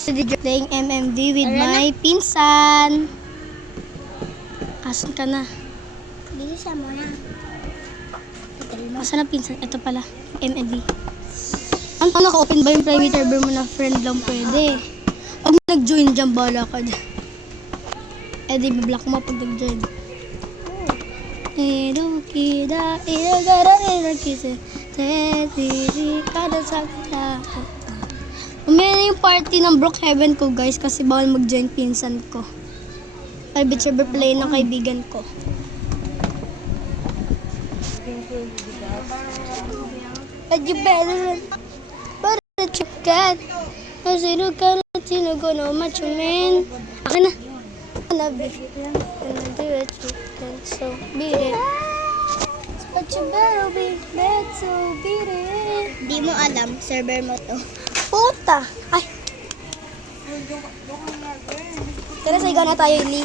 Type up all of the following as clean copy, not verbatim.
Playing MMV with my pinsan. Asan ka na? Bilisan mo na. Asan ang pinsan? Ito pala, MMV. Ano, naka-open ba yung private server mo na friend lang pwede? Pag nag-join dyan, bala ka dyan. Di block mo pag nag-join. Umaya yung party ng Brookhaven ko guys kasi bawal mag-join pinsan ko. Private server play ng kaibigan ko. But you better but you can. Kasi no ka na sinagono macho man. Akin na. Gonna do it you can so beat it. But you better be bad so beat it. Di mo alam, server mo to. Puta! Ay! Tara, saigaw na tayo, Lee.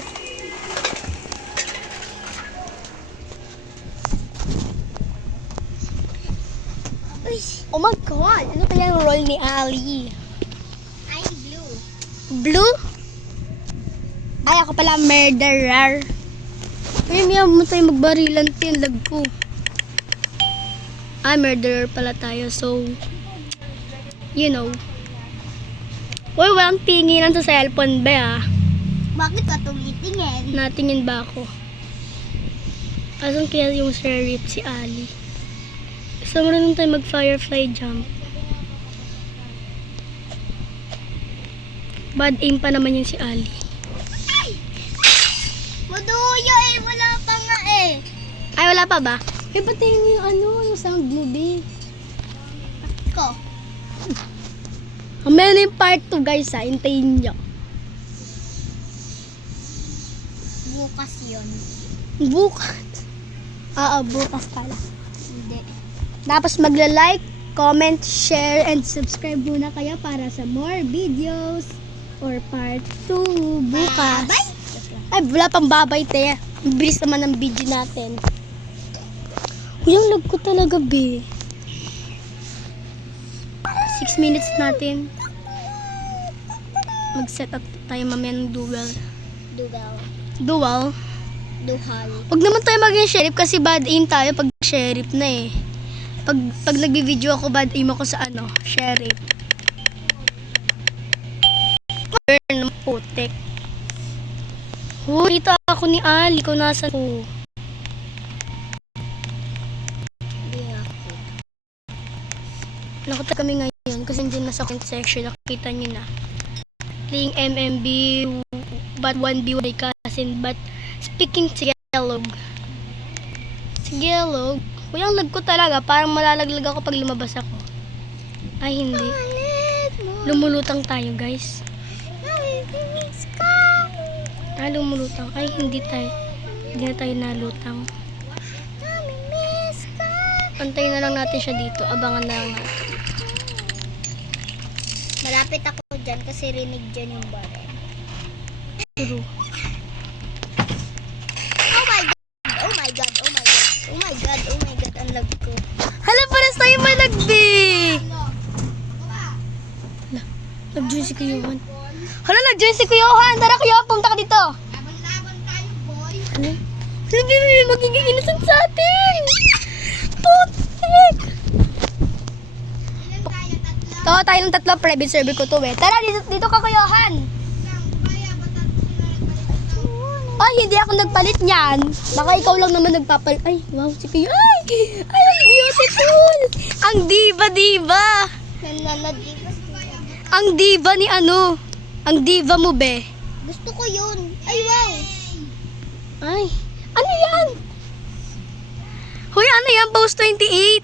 Uy, Oh my God! Ano kaya yung role ni Ali? I'm blue. Blue? Ay, ako pala murderer. Ay, miyaw mo tayo magbarilan tin lag ko. Ay, murderer pala tayo. So, you know. Uy, walang tinginan sa cellphone ba ah? Bakit ka tumitingin? Natingin ba ako? Asan kaya yung sheriff si Ali? Gusto mo rin tayo mag-firefly jump. Bad aim pa naman yun si Ali. Maduya eh, wala pa nga eh. Ay, wala pa ba? Eh, patayin mo yung ano, yung sound movie. Ko. Mamaya na yung part 2 guys ha, hintayin nyo. Bukas yun. Bukas. Oo, bukas pala. Hindi. Tapos magla-like, comment, share, and subscribe muna kayo para sa more videos or part 2 bukas. Bye! Ay, wala pang babay, te. Ang bilis naman ng video natin. Yung lag ko talaga, be. 6 minutes natin. Mag-set up tayo mamaya ng duel. Dugal. Duel? Duhal. Huwag naman tayo maging sheriff kasi bad aim tayo pag sheriff na eh. Pag nagbi-video ako, bad aim ako sa ano, sheriff. Burn ng putek. Kita ako ni Ali kung nasan ko. Hindi nga. Nakita kami ngayon kasi hindi nasa comment section. Nakita nyo na. Playing MMB but 1v1 cousin but speaking Tagalog. Tagalog. Kuya, ang lag ko talaga. Parang malalaglag ako pag lumabas ako. Ay, hindi. Lumulutang tayo, guys. Lumulutang. Ay, hindi tayo. Hindi na tayo nalutang. Antayin na lang natin siya dito. Abangan na lang natin. Malapit ako dyan kasi rinig dyan yung barel. True. Oh my god! Oh my god! Oh my god! Oh my god! Oh my god! Ang lag ko. Hala, pares tayo malagbi! Hala, nag-join si Kuyohan. Hala, nag-join si Kuyohan! Tara, Kuyohan, pumunta ka dito! Laban-laban tayo, boy! Hala, hala, magiging innocent sa atin! Putik! Ilan tayo? Tatlo? Oo, tayo ng tatlo, private server ko to eh. Tara, dito ka, Kuyohan! Kaya ba tatlo? Ay, hindi ako nagpalit niyan. Baka ikaw lang naman nagpapalit. Ay, wow, si Kuyo. Ay, ang beautiful! Ang diva-diva! Nananadipas. Ang diva ni ano? Ang diva mo, be. Gusto ko yun. Ay, wow! Ay, ano yan? Huy, ano yan? Post 28.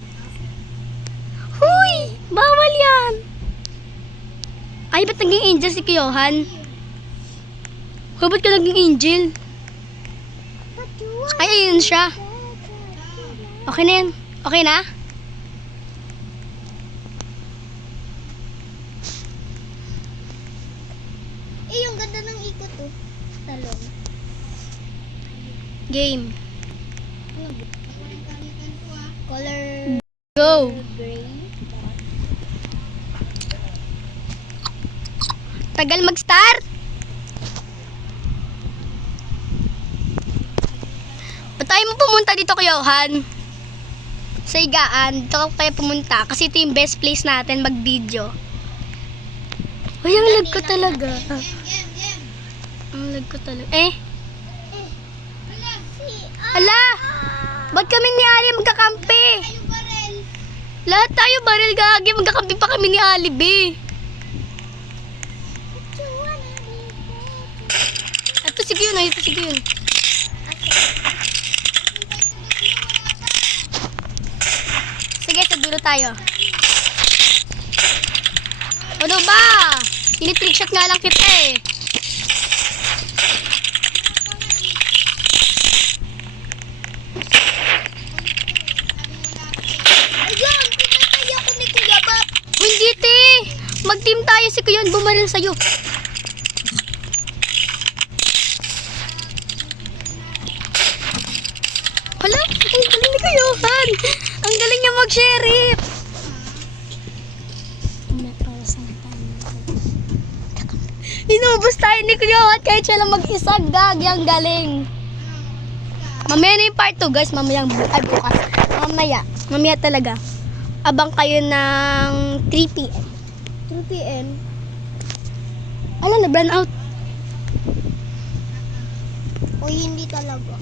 Huy, bawal yan. Ay, ba't naging angel si Kuyohan? Huy, ba't ka naging angel? Ay, ayun siya. Okay na yan. Okay na? Eh, yung ganda ng ikot oh. Talon. Game. Color Go. gray. tagal mag-start. Ba't tayo mo pumunta dito kay Johan? Sa higaan, dito kayo pumunta. Kasi ito yung best place natin mag-video. Uy, ang lag ko talaga. Ang lag ko talaga. Ala! Ba't kami ni Ali magkakampi? Lahat tayo baril gagi. Magkakampi pa kami ni Ali, be. Ito sige yun, ito sige yun. Sige, sa dulo tayo. Ano ba? Ini-trick shot nga lang kita eh. Ayun, pinatay ako ni Kuya Bap. Hindi, te. Mag-team tayo si Kuyon bumaril sa'yo. Hala, ang galing ni Kuyohan. Ang galing niya mag-sheriff. Inubos tayo ni Kuyohan kahit siya lang mag-isa. Gagi, ang galing. Mamaya na yung part 2, guys. Mamaya, ay bukas. Mamaya talaga. Abang kayo ng 3 p.m. 3 p.m. Ala, na-burn out. O hindi talaga.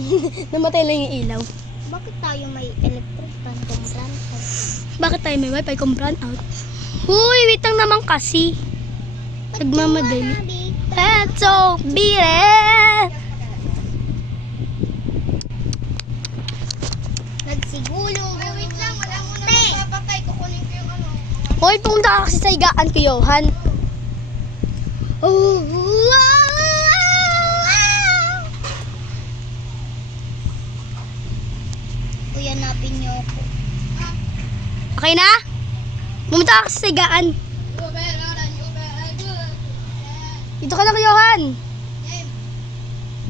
Namatay lang yung ilaw. Bakit tayo may electric fan kung saan? Bakit tayo may wifi kung brown out? Huy, wait lang naman kasi. Nagmamadali. Let's so beat it! Nagsigulong. Wait lang, wala mo na mapapatay. Kukunin ko yung ano. Hoy, pumunta ka kasi sa higaan ko, Johan. Oh, wow! Kuya, napin niyo ako. Okay na? Pumunta ka kasi sa higaan. Dito ka na, Johan.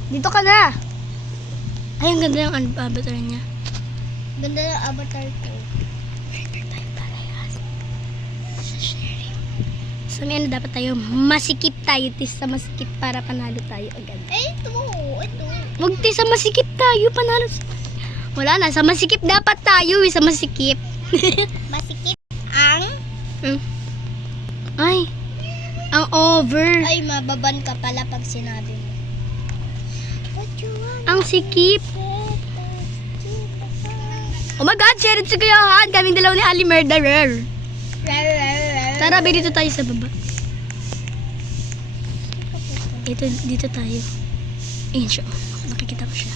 Dito ka na. Ay, ang ganda yung avatar niya. Ganda ng avatar ko. So, may ano dapat tayo? Masikip tayo, tis sa masikip para panalo tayo agad. Ito. Wag tis sa masikip tayo, panalo. Wala na, sa masikip dapat tayo, sa masikip. Masikip ang... Ay, ang over. Ay, mababan ka pala pag sinabi mo. Ang sikip. Oh my God, share it sa Kuyahan. Kaming dalaw ni Ali Murderer. Tara, be, dito tayo sa baba. Dito tayo. Ayun siya. Nakikita ko siya.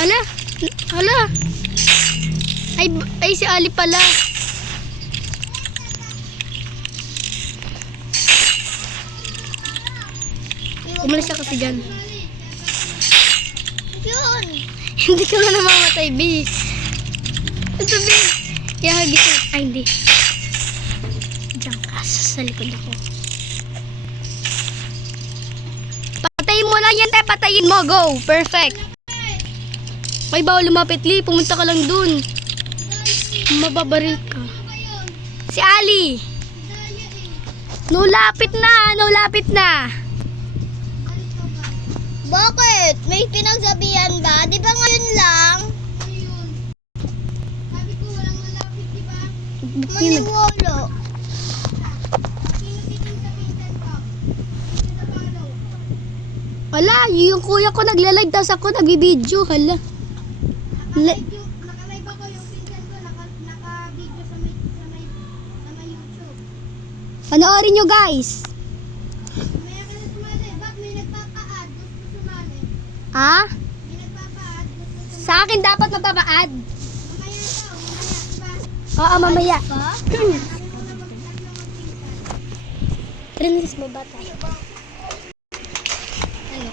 Ala! Ala! Ay si Ali pala. Umalis ka kasi dyan. Yun. Hindi ka na namamatay, B. Ito, B. Ihagitin. Ay, hindi. Diyan ka. Sa likod ako. Patayin mo lang yan, te. Patayin mo. Go. Perfect. May bawal lumapit, Lee. Pumunta ka lang dun. Mababaril ka. Si Ali. No, lapit na. No, lapit na. Bakit? May pinagsabihan ba? Di ba ngayon lang? Sabi ko walang malapit, di ba? Maniwala. Sino titin sa pinsan ko? Sino sa follow? Wala, yung kuya ko nagla-live, tapos ako nagbibideo. Hala. Naka-live ako yung pinsan ko, naka-video sa may YouTube. Panoorin nyo, guys. May ka na sumali. Bak, may nagpapa-add. Gusto sumali. Ha? May nagpapa-add. Gusto sumali. Sa akin dapat magpapa-add. Mamaya daw. Mamaya, diba? Oo, mamaya. Ka? Sabi mo na magtatlo magpinsan. Tara na, guys, may bata. Ano?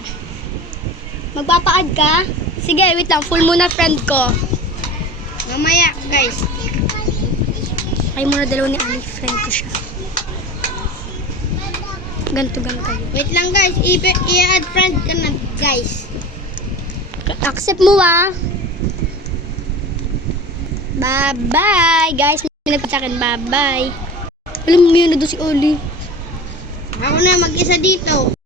Magpapa-add ka? Sige, wait lang. Full muna friend ko. Mamaya, guys. Ay muna dalawa ni Ali. Friend ko siya. Ganto kayo. Wait lang, guys. I-add friend ka na, guys. Accept mo, ah. Bye-bye, guys. Pinagpat sa akin, bye-bye. Alam mo, may na doon si Oli. Ako na mag-isa dito.